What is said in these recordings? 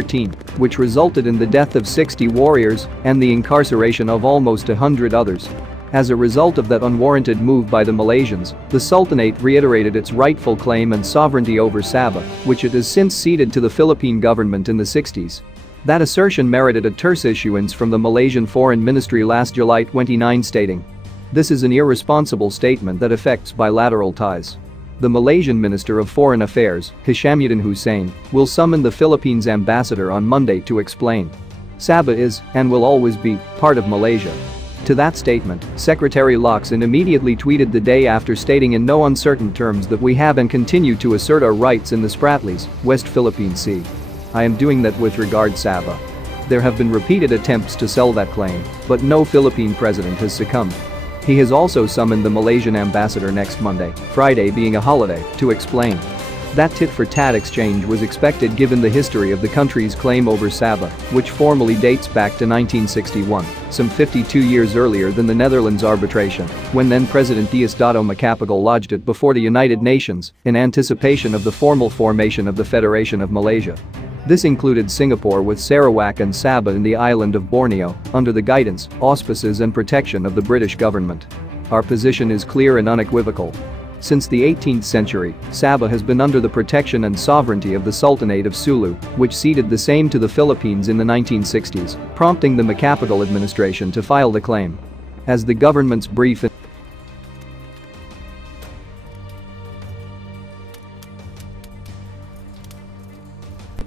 2013, which resulted in the death of 60 warriors and the incarceration of almost 100 others. As a result of that unwarranted move by the Malaysians, the Sultanate reiterated its rightful claim and sovereignty over Sabah, which it has since ceded to the Philippine government in the 60s. That assertion merited a terse issuance from the Malaysian Foreign Ministry last July 29 stating, "This is an irresponsible statement that affects bilateral ties." The Malaysian Minister of Foreign Affairs, Hishamuddin Hussein, will summon the Philippines ambassador on Monday to explain. Sabah is, and will always be, part of Malaysia. To that statement, Secretary Locsin immediately tweeted the day after stating in no uncertain terms that we have and continue to assert our rights in the Spratlys, West Philippine Sea. I am doing that with regard Sabah. There have been repeated attempts to sell that claim, but no Philippine president has succumbed. He has also summoned the Malaysian ambassador next Monday, Friday being a holiday, to explain. That tit-for-tat exchange was expected given the history of the country's claim over Sabah, which formally dates back to 1961, some 52 years earlier than the Netherlands arbitration, when then-President Diosdado Macapagal lodged it before the United Nations in anticipation of the formal formation of the Federation of Malaysia. This included Singapore with Sarawak and Sabah in the island of Borneo, under the guidance, auspices and protection of the British government. Our position is clear and unequivocal. Since the 18th century, Sabah has been under the protection and sovereignty of the Sultanate of Sulu, which ceded the same to the Philippines in the 1960s, prompting the Macapagal administration to file the claim. As the government's brief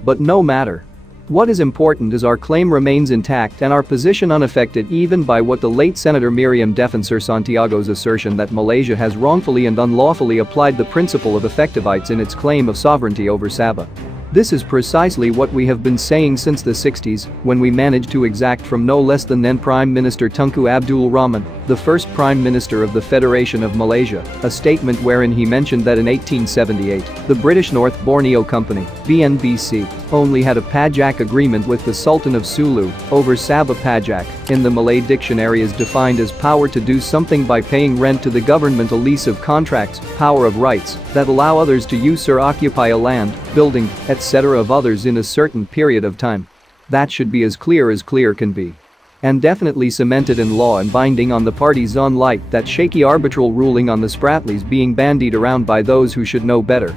But no matter. What is important is our claim remains intact and our position unaffected even by what the late Senator Miriam Defensor Santiago's assertion that Malaysia has wrongfully and unlawfully applied the principle of effectivities in its claim of sovereignty over Sabah. This is precisely what we have been saying since the 60s, when we managed to exact from no less than then Prime Minister Tunku Abdul Rahman, the first Prime Minister of the Federation of Malaysia, a statement wherein he mentioned that in 1878, the British North Borneo Company, BNBC, only had a pajak agreement with the Sultan of Sulu over Sabah. Pajak, in the Malay dictionary, is defined as power to do something by paying rent to the government, a lease of contracts, power of rights that allow others to use or occupy a land, building, etc. of others in a certain period of time. That should be as clear can be. And definitely cemented in law and binding on the parties, unlike that shaky arbitral ruling on the Spratlys being bandied around by those who should know better.